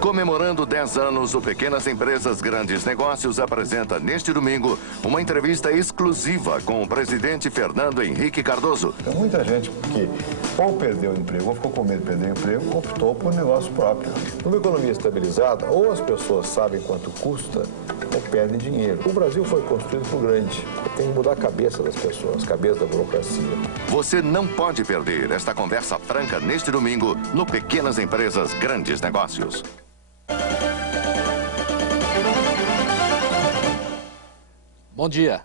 Comemorando 10 anos, o Pequenas Empresas Grandes Negócios apresenta neste domingo uma entrevista exclusiva com o presidente Fernando Henrique Cardoso. Tem muita gente que ou perdeu o emprego, ou ficou com medo de perder o emprego, optou por negócio próprio. Numa economia estabilizada, ou as pessoas sabem quanto custa, ou perdem dinheiro. O Brasil foi construído por grande. Tem que mudar a cabeça das pessoas, a cabeça da burocracia. Você não pode perder esta conversa franca neste domingo no Pequenas Empresas Grandes Negócios. Bom dia.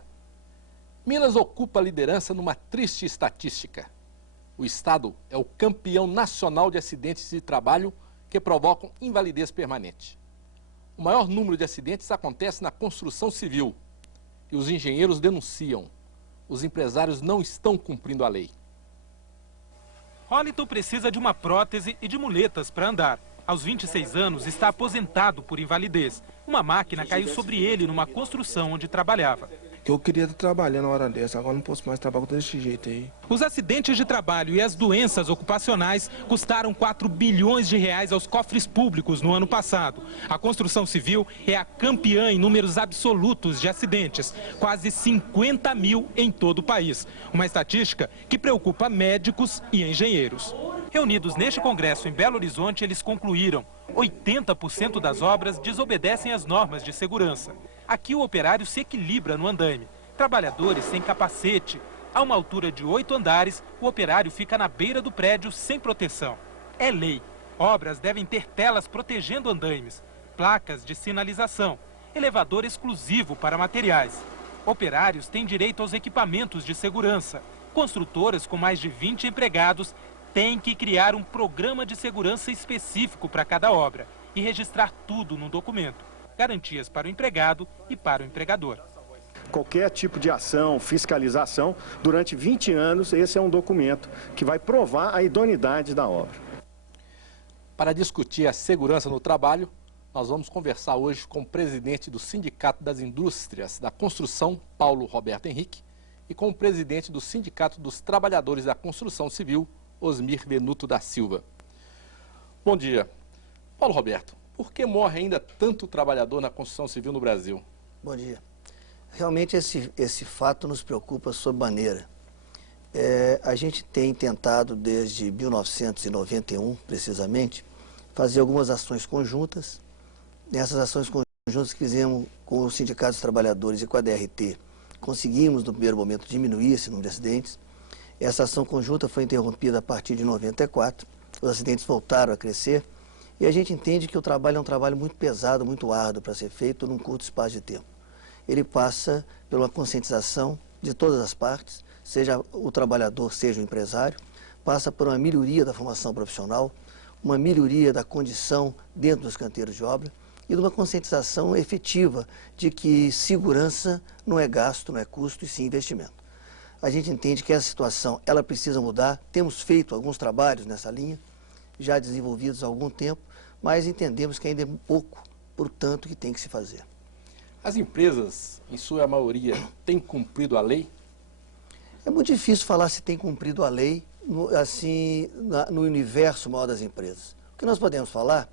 Minas ocupa a liderança numa triste estatística. O estado é o campeão nacional de acidentes de trabalho que provocam invalidez permanente. O maior número de acidentes acontece na construção civil. E os engenheiros denunciam. Os empresários não estão cumprindo a lei. Rolito precisa de uma prótese e de muletas para andar. Aos 26 anos, está aposentado por invalidez. Uma máquina caiu sobre ele numa construção onde trabalhava. Eu queria estar trabalhando na hora dessa, agora não posso mais trabalhar desse jeito aí. Os acidentes de trabalho e as doenças ocupacionais custaram 4 bilhões de reais aos cofres públicos no ano passado. A construção civil é a campeã em números absolutos de acidentes, quase 50 mil em todo o país. Uma estatística que preocupa médicos e engenheiros. Reunidos neste congresso em Belo Horizonte, eles concluíram: 80% das obras desobedecem às normas de segurança. Aqui o operário se equilibra no andaime. Trabalhadores sem capacete. A uma altura de 8 andares, o operário fica na beira do prédio sem proteção. É lei. Obras devem ter telas protegendo andaimes, placas de sinalização, elevador exclusivo para materiais. Operários têm direito aos equipamentos de segurança. Construtoras com mais de 20 empregados têm que criar um programa de segurança específico para cada obra e registrar tudo num documento. Garantias para o empregado e para o empregador. Qualquer tipo de ação, fiscalização, durante 20 anos, esse é um documento que vai provar a idoneidade da obra. Para discutir a segurança no trabalho, nós vamos conversar hoje com o presidente do Sindicato das Indústrias da Construção, Paulo Roberto Henrique, e com o presidente do Sindicato dos Trabalhadores da Construção Civil, Osmir Venuto da Silva. Bom dia. Paulo Roberto, por que morre ainda tanto trabalhador na construção civil no Brasil? Bom dia. Realmente esse fato nos preocupa sobremaneira. A gente tem tentado desde 1991, precisamente, fazer algumas ações conjuntas. Nessas ações conjuntas que fizemos com os sindicatos dos trabalhadores e com a DRT, conseguimos no primeiro momento diminuir esse número de acidentes. Essa ação conjunta foi interrompida a partir de 94, os acidentes voltaram a crescer. E a gente entende que o trabalho é um trabalho muito pesado, muito árduo para ser feito num curto espaço de tempo. Ele passa por uma conscientização de todas as partes, seja o trabalhador, seja o empresário, passa por uma melhoria da formação profissional, uma melhoria da condição dentro dos canteiros de obra e de uma conscientização efetiva de que segurança não é gasto, não é custo e sim investimento. A gente entende que essa situação ela precisa mudar, temos feito alguns trabalhos nessa linha, já desenvolvidos há algum tempo, mas entendemos que ainda é pouco, portanto, que tem que se fazer. As empresas, em sua maioria, têm cumprido a lei? É muito difícil falar se tem cumprido a lei no universo maior das empresas. O que nós podemos falar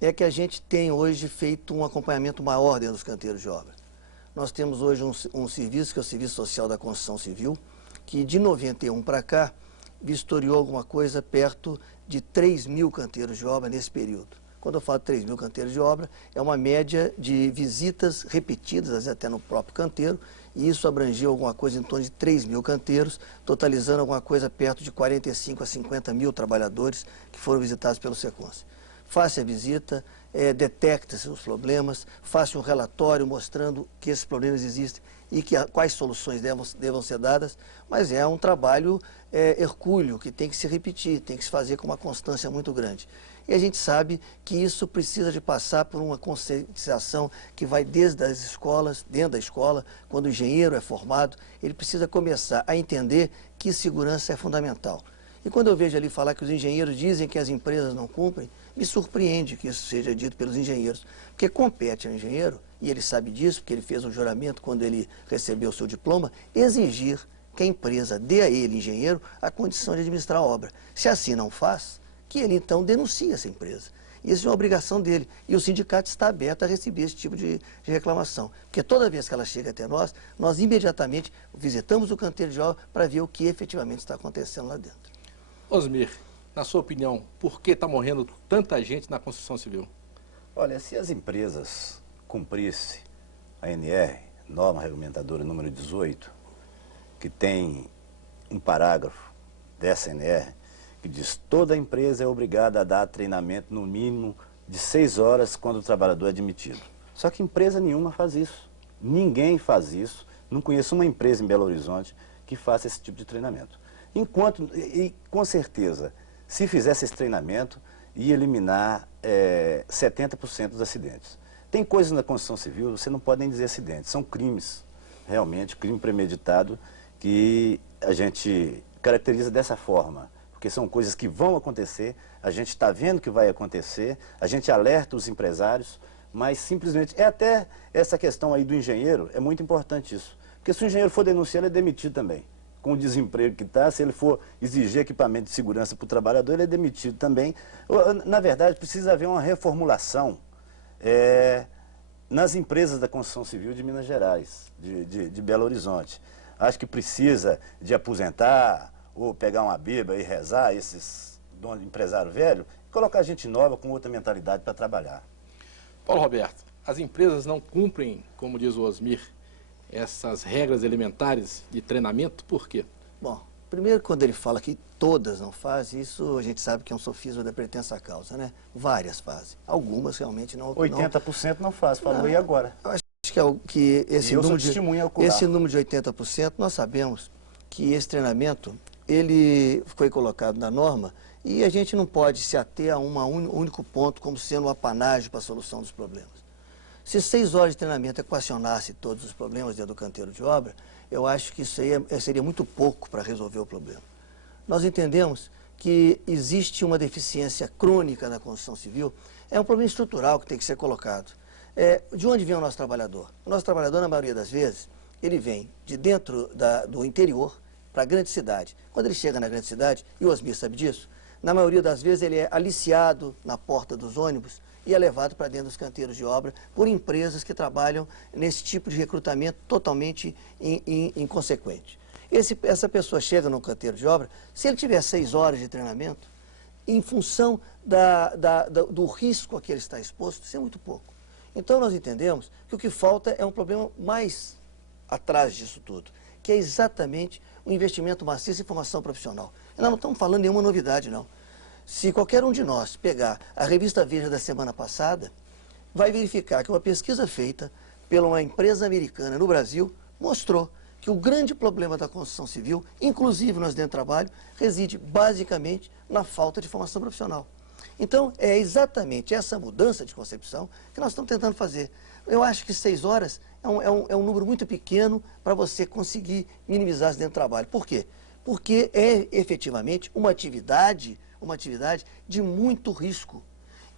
é que a gente tem hoje feito um acompanhamento maior dentro dos canteiros de obra. Nós temos hoje um serviço, que é o Serviço Social da Construção Civil, que de 91 para cá, vistoriou alguma coisa perto de 3 mil canteiros de obra nesse período. Quando eu falo 3 mil canteiros de obra, é uma média de visitas repetidas, às vezes até no próprio canteiro, e isso abrangiu alguma coisa em torno de 3 mil canteiros, totalizando alguma coisa perto de 45 a 50 mil trabalhadores que foram visitados pelo SECONS. Faça a visita, detecte seus problemas, faça um relatório mostrando que esses problemas existem e quais soluções devam ser dadas, mas é um trabalho hercúleo que tem que se repetir, tem que se fazer com uma constância muito grande. E a gente sabe que isso precisa de passar por uma conscientização que vai desde as escolas, dentro da escola, quando o engenheiro é formado, ele precisa começar a entender que segurança é fundamental. E quando eu vejo ali falar que os engenheiros dizem que as empresas não cumprem, me surpreende que isso seja dito pelos engenheiros, porque compete ao engenheiro, e ele sabe disso, porque ele fez um juramento quando ele recebeu o seu diploma, exigir que a empresa dê a ele, engenheiro, a condição de administrar a obra. Se assim não faz, que ele então denuncie essa empresa. Isso é uma obrigação dele. E o sindicato está aberto a receber esse tipo de reclamação. Porque toda vez que ela chega até nós, nós imediatamente visitamos o canteiro de obra para ver o que efetivamente está acontecendo lá dentro. Osmir, na sua opinião, por que está morrendo tanta gente na construção civil? Olha, se as empresas cumprissem a NR, norma regulamentadora número 18, que tem um parágrafo dessa NR, que diz que toda empresa é obrigada a dar treinamento no mínimo de 6 horas quando o trabalhador é admitido. Só que empresa nenhuma faz isso. Ninguém faz isso. Não conheço uma empresa em Belo Horizonte que faça esse tipo de treinamento. E com certeza, se fizesse esse treinamento, ia eliminar 70% dos acidentes. Tem coisas na construção civil, você não pode nem dizer acidentes, são crimes, realmente, crime premeditado, que a gente caracteriza dessa forma. Porque são coisas que vão acontecer, a gente está vendo que vai acontecer, a gente alerta os empresários, mas simplesmente, até essa questão aí do engenheiro, é muito importante isso. Porque se o engenheiro for denunciar, ele é demitido também. Com o desemprego que está, se ele for exigir equipamento de segurança para o trabalhador, ele é demitido também. Na verdade, precisa haver uma reformulação nas empresas da construção civil de Minas Gerais, de Belo Horizonte. Acho que precisa de aposentar, ou pegar uma Bíblia e rezar, esses donos de empresário velho, e colocar gente nova com outra mentalidade para trabalhar. Paulo Roberto, as empresas não cumprem, como diz o Osmir, essas regras elementares de treinamento, por quê? Bom, primeiro quando ele fala que todas não fazem, isso a gente sabe que é um sofisma da pretensa causa, né? Várias fazem, algumas realmente não. 80% não faz, falou e agora? Eu acho que esse número de 80%, nós sabemos que esse treinamento, ele foi colocado na norma e a gente não pode se ater a um único ponto como sendo o apanágio para a solução dos problemas. Se 6 horas de treinamento equacionasse todos os problemas dentro do canteiro de obra, eu acho que isso aí seria muito pouco para resolver o problema. Nós entendemos que existe uma deficiência crônica na construção civil, é um problema estrutural que tem que ser colocado. De onde vem o nosso trabalhador? O nosso trabalhador, na maioria das vezes, ele vem de dentro do interior para a grande cidade. Quando ele chega na grande cidade, e o Osmir sabe disso, na maioria das vezes ele é aliciado na porta dos ônibus e é levado para dentro dos canteiros de obra por empresas que trabalham nesse tipo de recrutamento totalmente inconsequente. Essa pessoa chega no canteiro de obra, se ele tiver 6 horas de treinamento, em função do risco a que ele está exposto, isso é muito pouco. Então nós entendemos que o que falta é um problema mais atrás disso tudo, que é exatamente o investimento maciço em formação profissional. Nós não estamos falando nenhuma novidade, não. Se qualquer um de nós pegar a revista Veja da semana passada, vai verificar que uma pesquisa feita por uma empresa americana no Brasil mostrou que o grande problema da construção civil, inclusive no acidente de trabalho, reside basicamente na falta de formação profissional. Então, é exatamente essa mudança de concepção que nós estamos tentando fazer. Eu acho que 6 horas é um número muito pequeno para você conseguir minimizar acidente de trabalho. Por quê? Porque é efetivamente uma atividade de muito risco.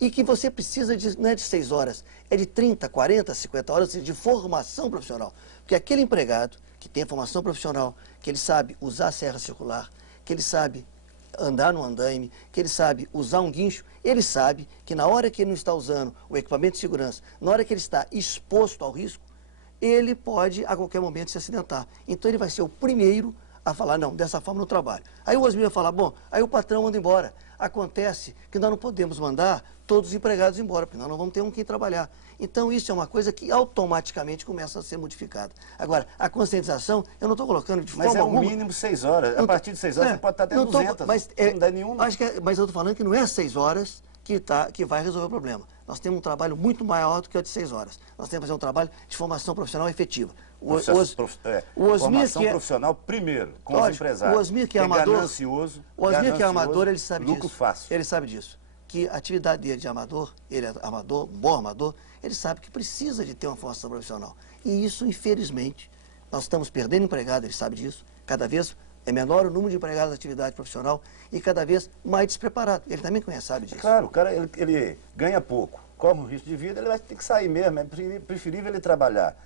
E que você precisa, não é de 6 horas, é de 30, 40, 50 horas de formação profissional. Porque aquele empregado que tem a formação profissional, que ele sabe usar a serra circular, que ele sabe andar no andaime, que ele sabe usar um guincho, ele sabe que na hora que ele não está usando o equipamento de segurança, na hora que ele está exposto ao risco, ele pode a qualquer momento se acidentar. Então ele vai ser o primeiro a falar, não, dessa forma no trabalho. Aí o Osmir vai falar, bom, aí o patrão manda embora. Acontece que nós não podemos mandar todos os empregados embora, porque nós não vamos ter com quem trabalhar. Então isso é uma coisa que automaticamente começa a ser modificada. Agora, a conscientização, eu não estou colocando de forma alguma... Mas é o mínimo 6 horas. A partir de 6 horas você pode estar até 200, mas não dá nenhuma. Mas eu estou falando que não é 6 horas que vai resolver o problema. Nós temos um trabalho muito maior do que o de 6 horas. Nós temos que fazer um trabalho de formação profissional efetiva. Formação profissional primeiro, com os empresários. O Osmir, que é amador, ganancioso, o Osmir, que é amador, ele sabe lucro disso. Fácil. Ele sabe disso. Que a atividade dele de amador, ele é amador, um bom amador, ele sabe que precisa de ter uma formação profissional. E isso, infelizmente, nós estamos perdendo empregado, ele sabe disso. Cada vez é menor o número de empregados da atividade profissional e cada vez mais despreparado. Ele também sabe disso. Claro, o cara ele ganha pouco, corre um risco de vida, ele vai ter que sair mesmo. É preferível ele trabalhar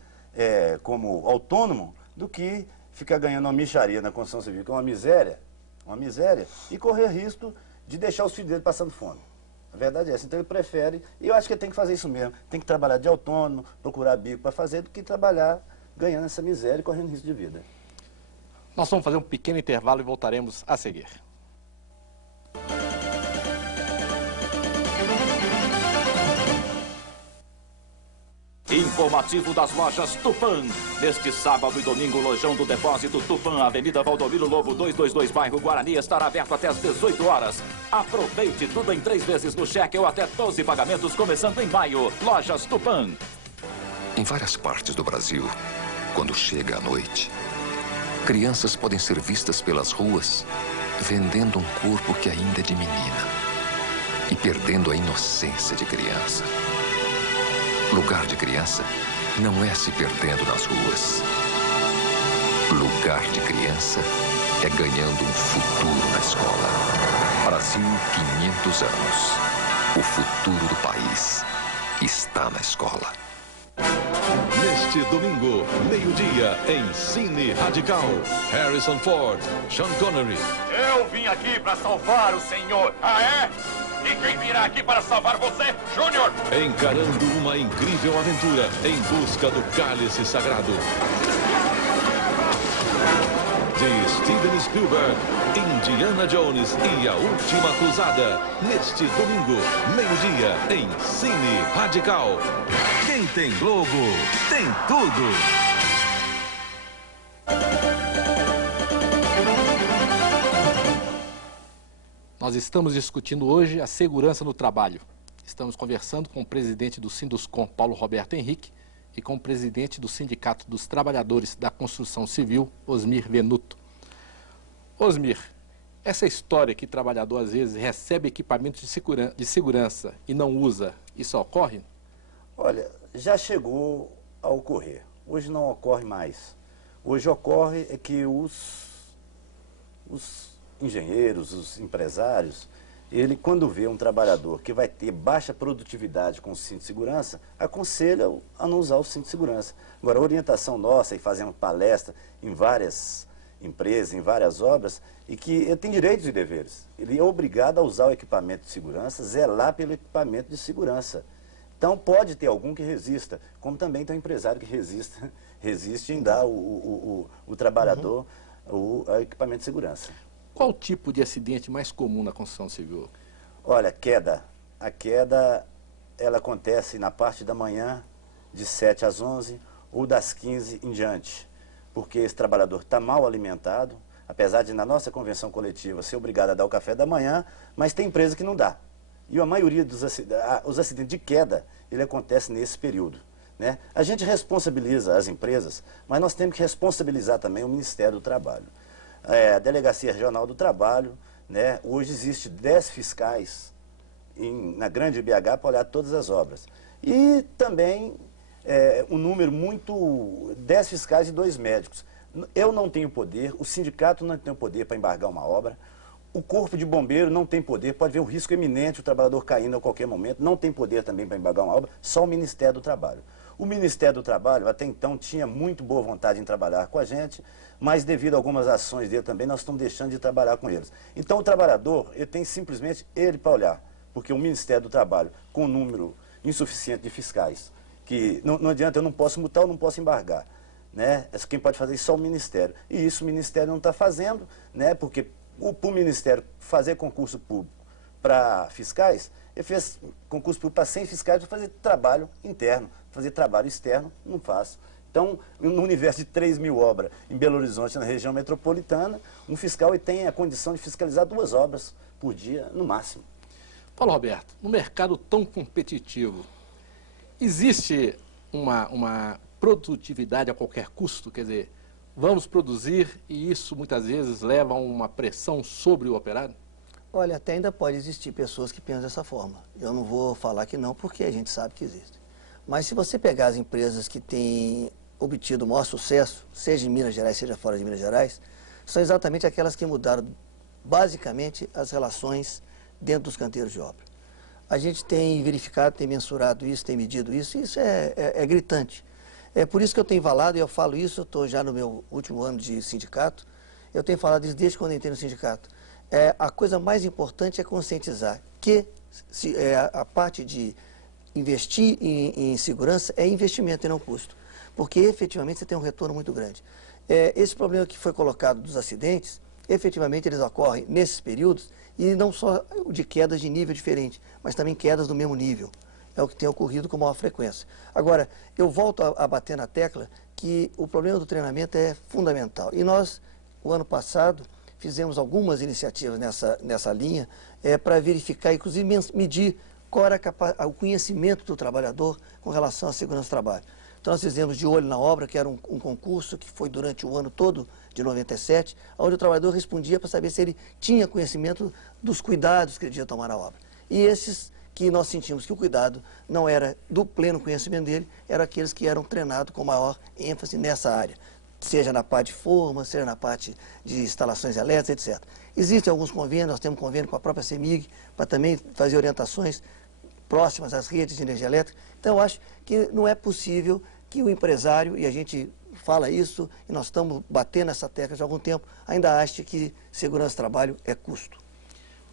como autônomo do que ficar ganhando uma mixaria na construção civil, que é uma miséria, e correr risco de deixar os filhos dele passando fome. A verdade é essa. Então ele prefere, e eu acho que ele tem que fazer isso mesmo, tem que trabalhar de autônomo, procurar bico para fazer, do que trabalhar ganhando essa miséria e correndo risco de vida. Nós vamos fazer um pequeno intervalo e voltaremos a seguir. Informativo das lojas Tupã. Neste sábado e domingo, o Lojão do Depósito Tupã, Avenida Valdomiro Lobo 222, bairro Guarani, estará aberto até às 18 horas. Aproveite tudo em 3 vezes no cheque ou até 12 pagamentos, começando em maio. Lojas Tupã. Em várias partes do Brasil, quando chega a noite, crianças podem ser vistas pelas ruas vendendo um corpo que ainda é de menina e perdendo a inocência de criança. Lugar de criança não é se perdendo nas ruas. Lugar de criança é ganhando um futuro na escola. Brasil, 500 anos. O futuro do país está na escola. Neste domingo, meio-dia, em Cine Radical, Harrison Ford, Sean Connery. Eu vim aqui para salvar o senhor. Ah, é? E quem virá aqui para salvar você, Júnior? Encarando uma incrível aventura em busca do cálice sagrado. De Steven Spielberg, Indiana Jones e a Última Cruzada. Neste domingo, meio-dia, em Cine Radical. Quem tem Globo, tem tudo. Nós estamos discutindo hoje a segurança no trabalho. Estamos conversando com o presidente do Sinduscom, Paulo Roberto Henrique, e com o presidente do Sindicato dos Trabalhadores da Construção Civil, Osmir Venuto. Osmir, essa história que trabalhador às vezes recebe equipamentos de segurança e não usa, isso ocorre? Olha, já chegou a ocorrer. Hoje não ocorre mais. Hoje ocorre é que os engenheiros, os empresários, ele quando vê um trabalhador que vai ter baixa produtividade com o cinto de segurança, aconselha a não usar o cinto de segurança. Agora, a orientação nossa, e fazendo palestra em várias empresas, em várias obras, e que ele tem direitos e deveres. Ele é obrigado a usar o equipamento de segurança, zelar pelo equipamento de segurança. Então pode ter algum que resista, como também tem um empresário que resiste em dar o trabalhador o equipamento de segurança. Qual o tipo de acidente mais comum na construção civil? Olha, queda. A queda, ela acontece na parte da manhã, de 7 às 11, ou das 15 em diante. Porque esse trabalhador está mal alimentado, apesar de na nossa convenção coletiva ser obrigado a dar o café da manhã, mas tem empresa que não dá. E a maioria dos acidentes de queda, ele acontece nesse período, né? A gente responsabiliza as empresas, mas nós temos que responsabilizar também o Ministério do Trabalho. A Delegacia Regional do Trabalho, né? Hoje existe 10 fiscais na grande BH para olhar todas as obras. E também um número 10 fiscais e 2 médicos. Eu não tenho poder, o sindicato não tem poder para embargar uma obra, o corpo de bombeiro não tem poder, pode ver o risco iminente, o trabalhador caindo a qualquer momento, não tem poder também para embargar uma obra, só o Ministério do Trabalho. O Ministério do Trabalho, até então, tinha muito boa vontade em trabalhar com a gente, mas devido a algumas ações dele também, nós estamos deixando de trabalhar com eles. Então o trabalhador, ele tem simplesmente ele para olhar, porque o Ministério do Trabalho, com um número insuficiente de fiscais, que não adianta, eu não posso multar, eu não posso embargar, né? Quem pode fazer isso é só o Ministério. E isso o Ministério não está fazendo, né? Porque para o Ministério fazer concurso público para fiscais, ele fez concurso público para 100 fiscais para fazer trabalho interno, fazer trabalho externo, não faz. Então, no universo de 3.000 obras em Belo Horizonte, na região metropolitana, um fiscal tem a condição de fiscalizar 2 obras por dia, no máximo. Paulo Roberto, no mercado tão competitivo, existe uma produtividade a qualquer custo? Quer dizer, vamos produzir e isso muitas vezes leva a uma pressão sobre o operário? Olha, até ainda pode existir pessoas que pensam dessa forma. Eu não vou falar que não, porque a gente sabe que existe. Mas se você pegar as empresas que têm obtido o maior sucesso, seja em Minas Gerais, seja fora de Minas Gerais, são exatamente aquelas que mudaram basicamente as relações dentro dos canteiros de obra. A gente tem verificado, tem mensurado isso, tem medido isso, e isso é gritante. É por isso que eu tenho falado, e eu falo isso, eu estou já no meu último ano de sindicato, eu tenho falado isso desde quando eu entrei no sindicato. A coisa mais importante é conscientizar que a parte de investir em segurança é investimento e não custo, porque efetivamente você tem um retorno muito grande. Esse problema que foi colocado dos acidentes, efetivamente eles ocorrem nesses períodos, e não só de quedas de nível diferente, mas também quedas do mesmo nível. É o que tem ocorrido com maior frequência. Agora, eu volto a bater na tecla que o problema do treinamento é fundamental. E nós, o ano passado, fizemos algumas iniciativas nessa linha para verificar, inclusive medir qual era o conhecimento do trabalhador com relação à segurança do trabalho. Então nós fizemos de olho na obra, que era um concurso que foi durante o ano todo de 97, onde o trabalhador respondia para saber se ele tinha conhecimento dos cuidados que ele devia tomar na obra. E esses que nós sentimos que o cuidado não era do pleno conhecimento dele, eram aqueles que eram treinados com maior ênfase nessa área, seja na parte de forma, seja na parte de instalações elétricas, etc. Existem alguns convênios, nós temos convênio com a própria CEMIG, para também fazer orientações próximas às redes de energia elétrica. Então, eu acho que não é possível que o empresário, e a gente fala isso, e nós estamos batendo essa tecla já há algum tempo, ainda ache que segurança do trabalho é custo.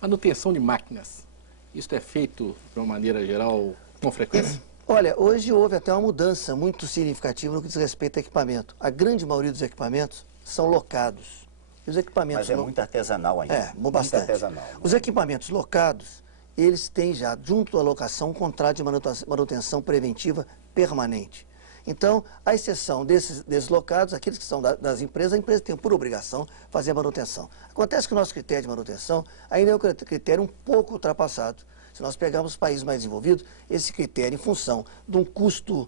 Manutenção de máquinas, isso é feito, de uma maneira geral, com frequência? Olha, hoje houve até uma mudança muito significativa no que diz respeito a equipamento. A grande maioria dos equipamentos são locados. Os equipamentos Mas é muito artesanal ainda. Bastante. Muito artesanal. Os equipamentos locados, eles têm já, junto à locação, um contrato de manutenção preventiva permanente. Então, à exceção desses locados, aqueles que são das empresas, a empresa tem por obrigação fazer a manutenção. Acontece que o nosso critério de manutenção ainda é um critério um pouco ultrapassado. Se nós pegarmos os países mais desenvolvidos, esse critério, em função de um custo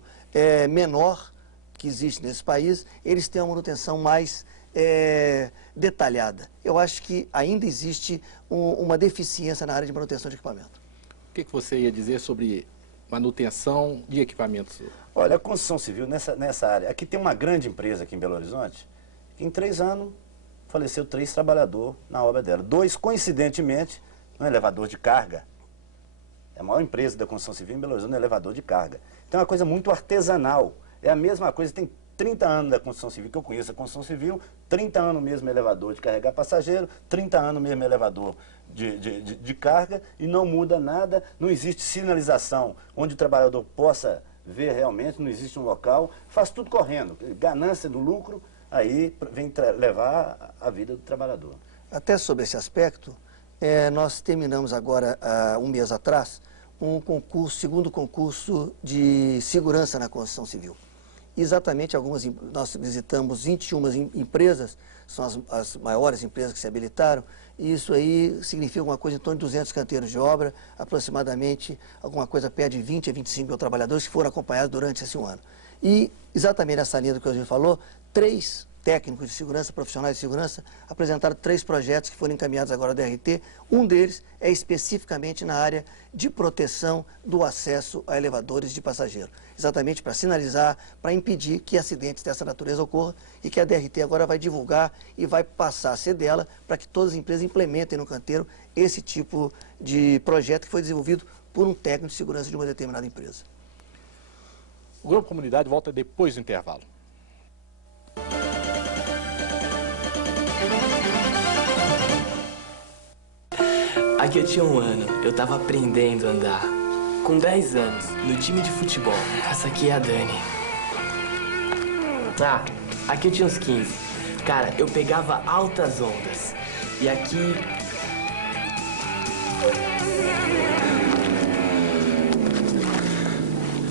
menor que existe nesse país, eles têm uma manutenção mais detalhada. Eu acho que ainda existe uma deficiência na área de manutenção de equipamento. O que você ia dizer sobre manutenção de equipamentos? Olha, a construção civil nessa área, aqui tem uma grande empresa aqui em Belo Horizonte, que em 3 anos faleceu 3 trabalhadores na obra dela. 2, coincidentemente, no elevador de carga. É a maior empresa da construção civil em Belo Horizonte, no elevador de carga. Então é uma coisa muito artesanal. É a mesma coisa, tem 30 anos da construção civil, que eu conheço a construção civil, 30 anos mesmo elevador de carregar passageiro, 30 anos mesmo elevador de carga, e não muda nada, não existe sinalização onde o trabalhador possa ver realmente, não existe um local, faz tudo correndo, ganância do lucro, aí vem levar a vida do trabalhador. Até sobre esse aspecto, nós terminamos agora, há um mês atrás, segundo concurso de segurança na construção civil. Exatamente, nós visitamos 21 empresas, são as maiores empresas que se habilitaram, e isso aí significa alguma coisa em torno de 200 canteiros de obra, aproximadamente alguma coisa perto de 20 a 25 mil trabalhadores que foram acompanhados durante esse ano. E exatamente nessa linha do que a gente falou, 3 técnicos de segurança, profissionais de segurança, apresentaram 3 projetos que foram encaminhados agora da DRT. Um deles é especificamente na área de proteção do acesso a elevadores de passageiro. Exatamente para sinalizar, para impedir que acidentes dessa natureza ocorram, e que a DRT agora vai divulgar e vai passar a ser dela para que todas as empresas implementem no canteiro esse tipo de projeto que foi desenvolvido por um técnico de segurança de uma determinada empresa. O Grupo Comunidade volta depois do intervalo. Aqui eu tinha 1 ano, eu tava aprendendo a andar. Com 10 anos, no time de futebol. Essa aqui é a Dani. Aqui eu tinha uns 15. Cara, eu pegava altas ondas. E aqui...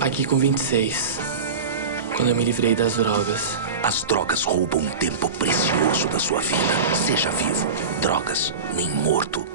Aqui com 26, quando eu me livrei das drogas. As drogas roubam um tempo precioso da sua vida. Seja vivo. Drogas, nem morto.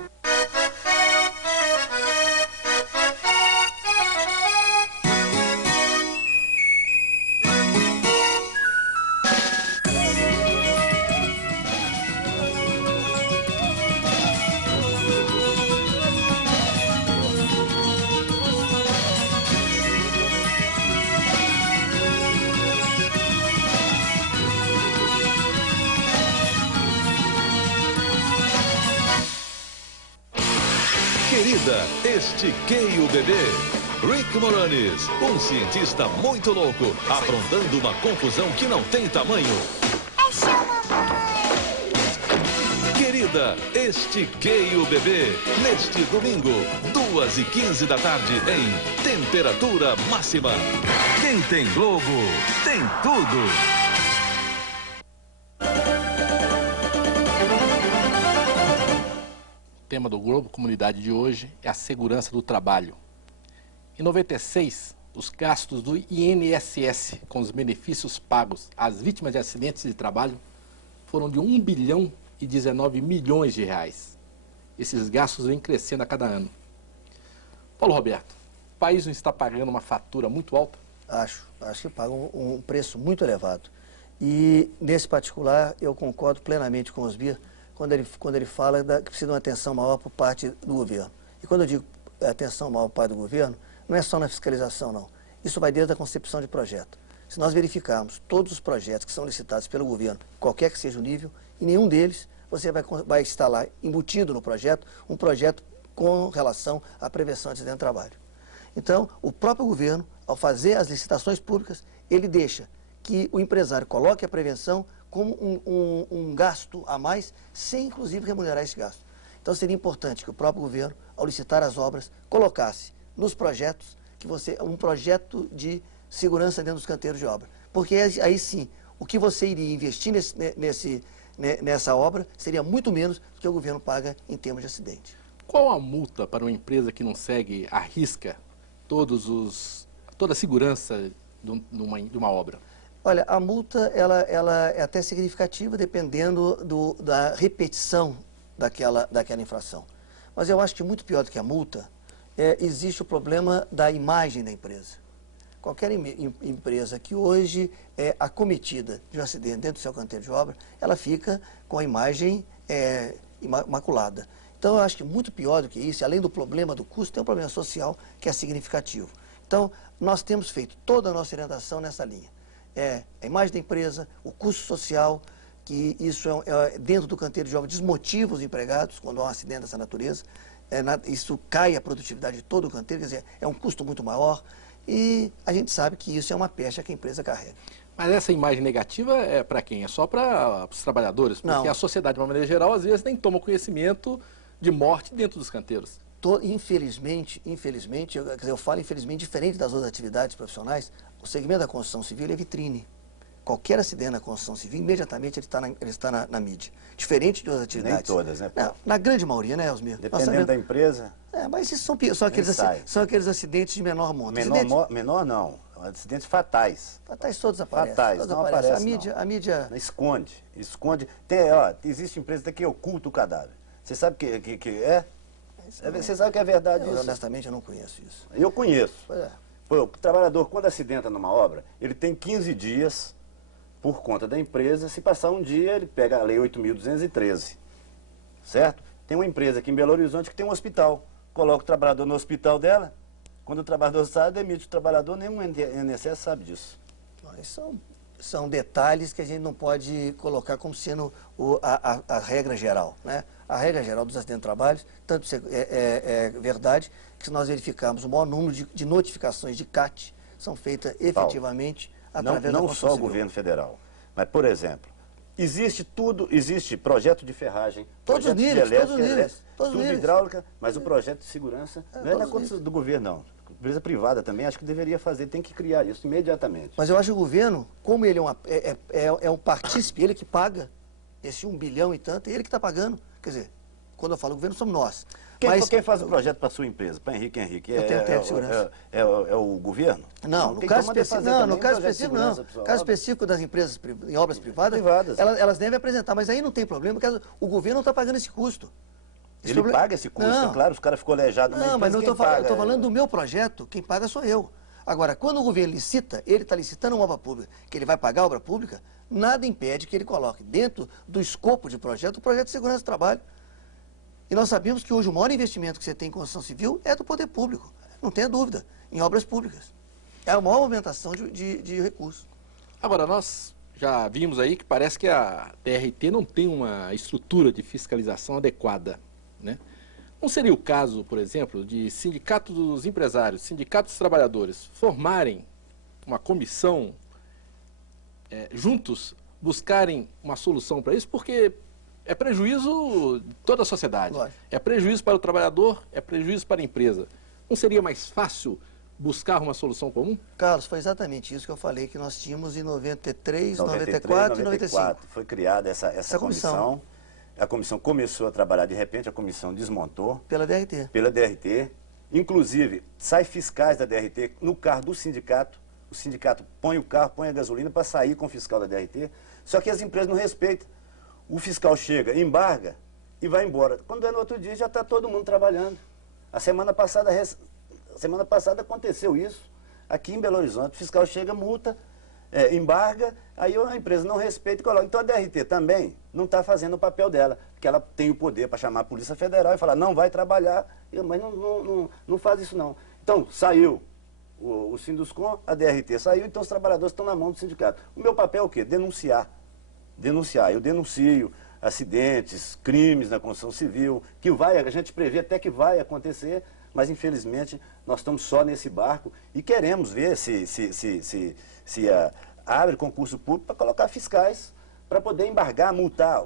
Querida, estiquei o bebê. Rick Moranis, um cientista muito louco, aprontando uma confusão que não tem tamanho. Querida, estiquei o bebê. Neste domingo, 2h15 da tarde, em temperatura máxima. Quem tem Globo, tem tudo. O tema do Globo Comunidade de hoje é a segurança do trabalho. Em 96, os gastos do INSS com os benefícios pagos às vítimas de acidentes de trabalho foram de 1 bilhão e 19 milhões de reais. Esses gastos vêm crescendo a cada ano. Paulo Roberto, o país não está pagando uma fatura muito alta? Acho que paga um preço muito elevado. E, nesse particular, eu concordo plenamente com o Osbir quando ele fala que precisa de uma atenção maior por parte do governo. E quando eu digo atenção maior por parte do governo, não é só na fiscalização, não. Isso vai desde a concepção de projeto. Se nós verificarmos todos os projetos que são licitados pelo governo, qualquer que seja o nível, em nenhum deles você vai estar lá embutido no projeto, um projeto com relação à prevenção de acidente de trabalho. Então, o próprio governo, ao fazer as licitações públicas, ele deixa que o empresário coloque a prevenção como um gasto a mais, sem inclusive remunerar esse gasto. Então, seria importante que o próprio governo, ao licitar as obras, colocasse nos projetos um projeto de segurança dentro dos canteiros de obra. Porque aí sim, o que você iria investir nessa obra seria muito menos do que o governo paga em termos de acidente. Qual a multa para uma empresa que não segue à risca toda a segurança de uma obra? Olha, a multa ela é até significativa dependendo da repetição daquela infração. Mas eu acho que muito pior do que a multa, existe o problema da imagem da empresa. Qualquer empresa que hoje é acometida de um acidente dentro do seu canteiro de obra, ela fica com a imagem imaculada. Então, eu acho que muito pior do que isso, além do problema do custo, tem um problema social que é significativo. Então, nós temos feito toda a nossa orientação nessa linha. A imagem da empresa, o custo social, que isso dentro do canteiro de obra desmotiva os empregados quando há um acidente dessa natureza. Isso cai a produtividade de todo o canteiro, quer dizer, é um custo muito maior. E a gente sabe que isso é uma pecha que a empresa carrega. Mas essa imagem negativa é para quem? É só para os trabalhadores? Porque não. A sociedade, de uma maneira geral, às vezes nem toma conhecimento de morte dentro dos canteiros. Infelizmente, eu falo infelizmente, diferente das outras atividades profissionais, o segmento da construção civil é vitrine. Qualquer acidente na construção civil, imediatamente ele está na mídia. Diferente de outras atividades. Nem todas, né? Não, na grande maioria, né, Osmir? Dependendo da empresa. Mas isso são aqueles acidentes de menor monta. Menor não. Acidentes fatais. Fatais todos aparecem. Fatais, todos não aparecem. A mídia... Esconde. Existe empresa que oculta o cadáver. Você sabe que é? Você sabe que é verdade isso? Honestamente, eu não conheço isso. Eu conheço. Pois é. O trabalhador, quando acidenta numa obra, ele tem 15 dias por conta da empresa. Se passar um dia, ele pega a lei 8.213. Certo? Tem uma empresa aqui em Belo Horizonte que tem um hospital. Coloca o trabalhador no hospital dela. Quando o trabalhador sai, demite o trabalhador. Nenhum INSS sabe disso. São detalhes que a gente não pode colocar como sendo a regra geral, né? A regra geral dos acidentes de trabalho, tanto é verdade que se nós verificarmos o maior número de notificações de CAT são feitas efetivamente através da construção civil. Não só o governo federal, mas, por exemplo, existe projeto de ferragem, todos projeto os níveis, de elétrica, todos os níveis, tudo hidráulica, mas o projeto de segurança não é na conta do governo, não. A empresa privada também acho que deveria fazer, tem que criar isso imediatamente. Mas eu acho que o governo, como ele é um partícipe, ele que paga esse 1 bilhão e tanto, é ele que está pagando. Quer dizer, quando eu falo governo, somos nós. Quem faz o projeto para a sua empresa, para Henrique? Eu tenho técnico de segurança. É o governo? Não, no caso específico não. No caso específico das empresas em obras privadas, elas devem apresentar, mas aí não tem problema, porque o governo não está pagando esse custo. Ele paga esse custo, é claro, os caras ficam aleijados. Não, mas não estou falando, eu estou falando do meu projeto, quem paga sou eu. Agora, quando o governo licita, ele está licitando uma obra pública, que ele vai pagar a obra pública, nada impede que ele coloque dentro do escopo de projeto o projeto de segurança do trabalho. E nós sabemos que hoje o maior investimento que você tem em construção civil é do poder público, não tenha dúvida, em obras públicas. É a maior movimentação de recursos. Agora, nós já vimos aí que parece que a TRT não tem uma estrutura de fiscalização adequada, né? Não seria o caso, por exemplo, de sindicato dos empresários, sindicato dos trabalhadores formarem uma comissão, juntos buscarem uma solução para isso? Porque é prejuízo de toda a sociedade. Lógico. É prejuízo para o trabalhador, é prejuízo para a empresa. Não seria mais fácil buscar uma solução comum? Carlos, foi exatamente isso que eu falei, que nós tínhamos em 93, 94 e 95. Foi criada essa comissão. A comissão começou a trabalhar, de repente a comissão desmontou. Pela DRT. Pela DRT. Inclusive, sai fiscais da DRT no carro do sindicato. O sindicato põe o carro, põe a gasolina para sair com o fiscal da DRT. Só que as empresas não respeitam. O fiscal chega, embarga e vai embora. Quando é no outro dia, já está todo mundo trabalhando. A semana passada aconteceu isso. Aqui em Belo Horizonte, o fiscal chega, multa, embarga, aí a empresa não respeita e coloca. Então a DRT também não está fazendo o papel dela, porque ela tem o poder para chamar a Polícia Federal e falar, não vai trabalhar, mas não faz isso não. Então, saiu o Sinduscom, a DRT saiu, então os trabalhadores estão na mão do sindicato. O meu papel é o quê? Denunciar. Eu denuncio acidentes, crimes na construção civil, que a gente prevê até que vai acontecer, mas infelizmente nós estamos só nesse barco e queremos ver se abre concurso público para colocar fiscais, para poder embargar, multar.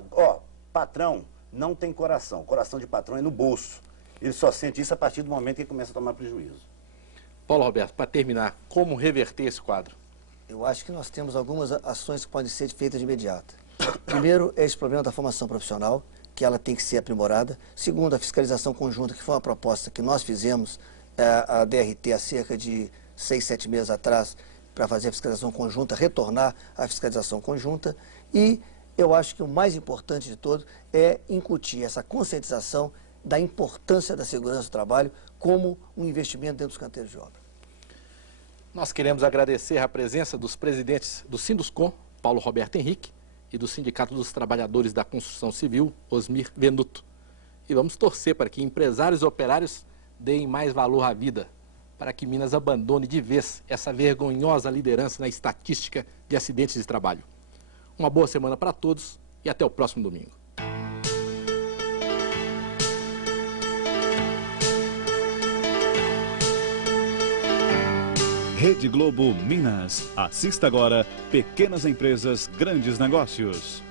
Patrão não tem coração de patrão é no bolso. Ele só sente isso a partir do momento que ele começa a tomar prejuízo. Paulo Roberto, para terminar, como reverter esse quadro? Eu acho que nós temos algumas ações que podem ser feitas de imediato. Primeiro, é esse problema da formação profissional, que ela tem que ser aprimorada. Segundo, a fiscalização conjunta, que foi uma proposta que nós fizemos, a DRT, há cerca de 6, 7 meses atrás, para fazer a fiscalização conjunta, retornar à fiscalização conjunta. E eu acho que o mais importante de todo é incutir essa conscientização da importância da segurança do trabalho como um investimento dentro dos canteiros de obra. Nós queremos agradecer a presença dos presidentes do Sinduscom, Paulo Roberto Henrique, e do Sindicato dos Trabalhadores da Construção Civil, Osmir Venuto. E vamos torcer para que empresários e operários deem mais valor à vida, para que Minas abandone de vez essa vergonhosa liderança na estatística de acidentes de trabalho. Uma boa semana para todos e até o próximo domingo. Rede Globo Minas. Assista agora Pequenas Empresas, Grandes Negócios.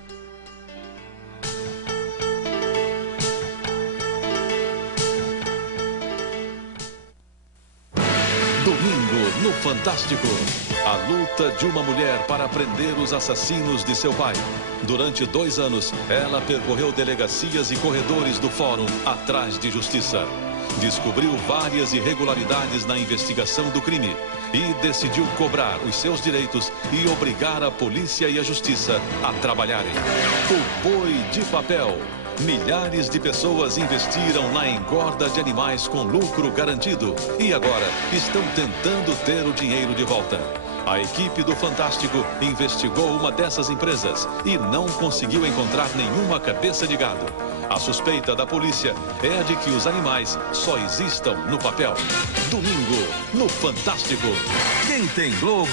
Domingo no Fantástico. A luta de uma mulher para prender os assassinos de seu pai. Durante 2 anos, ela percorreu delegacias e corredores do fórum atrás de justiça. Descobriu várias irregularidades na investigação do crime e decidiu cobrar os seus direitos e obrigar a polícia e a justiça a trabalharem. O boi de papel. Milhares de pessoas investiram na engorda de animais com lucro garantido e agora estão tentando ter o dinheiro de volta. A equipe do Fantástico investigou uma dessas empresas e não conseguiu encontrar nenhuma cabeça de gado. A suspeita da polícia é de que os animais só existam no papel. Domingo, no Fantástico. Quem tem Globo?